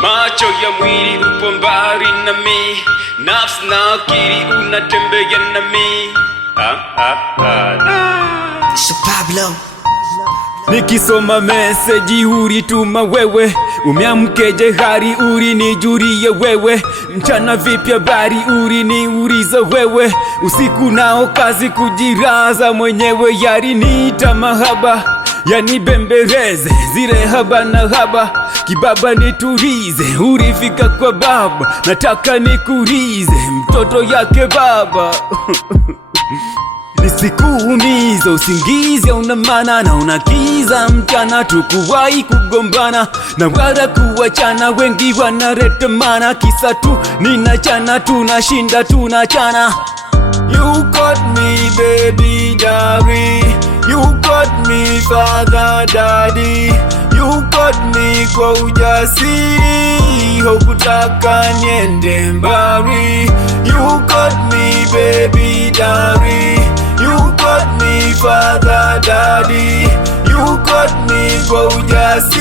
Macho ya mwili upo mbali nami, nafsi na akili unatembea nami. Pablo. Nikisoma meseji urituma wewe, umeamkeje hari urinijurie wewe, mchana vipi habari uriniuliza wewe, usiku nao kazi kujiraza mwenyewe, yarinita mahaba yanibembeleze zile haba na haba, kibaba nitulize, urifika kwa baba nataka nikurize, mtoto yake baba nisikuumiza usingizi una maana na unakiza mchana, tukuwahi kugombana na wala kuachana, wengi wanareta mana kisa tu ninachana, tunashinda tunachana. You got me baby daddy, you got me father daddy, you got me kwa ujasiri, hukutaka niende mbali. You got me baby daddy, you got me father daddy, you got me kwa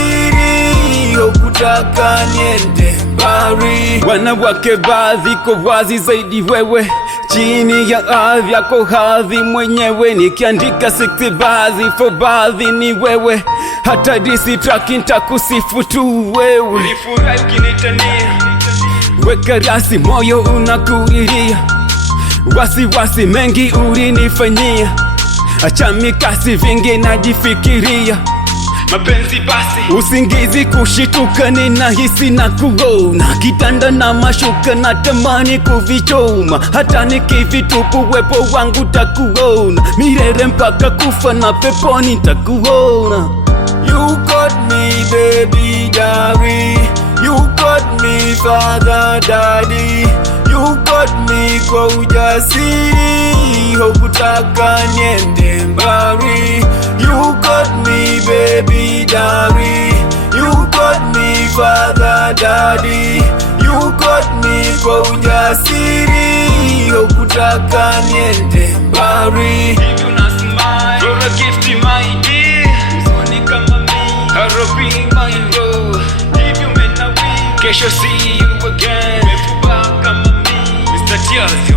ujasiri, hukutaka niende mbali. Wanawake baadhi kwa wazi zaidi wewe, chini ya ardhi yako hadhi mwenyewe, nikiandika 60 baadhi for baadhi ni wewe, hata disi track nitakusifu tu wewe. Ulifurahi ukinitania, weka rasi moyo unakuriria, wasiwasi mengi ulinifanyia, acha mikasi vingi najifikiria, mapenzi basi usingizi kushituka ninahisi na kuona, kitanda na mashuka natamani kuvichoma, hata nikivitupu wepo wangu takuona, milele mpaka kufa na peponi takuona. You got me baby daddy, you got me father daddy, you got me kwa ujasiri, hukutaka niende mbali. You got me baby daddy, you got me father daddy, you got me kwa ujasiri, hukutaka niende mbali. If you not smile, you're a gift in my dear. Usoni kama mimi, harobi my love. If you meant a win, kesho see you again. Mefuba kama mimi, Mr. Tears.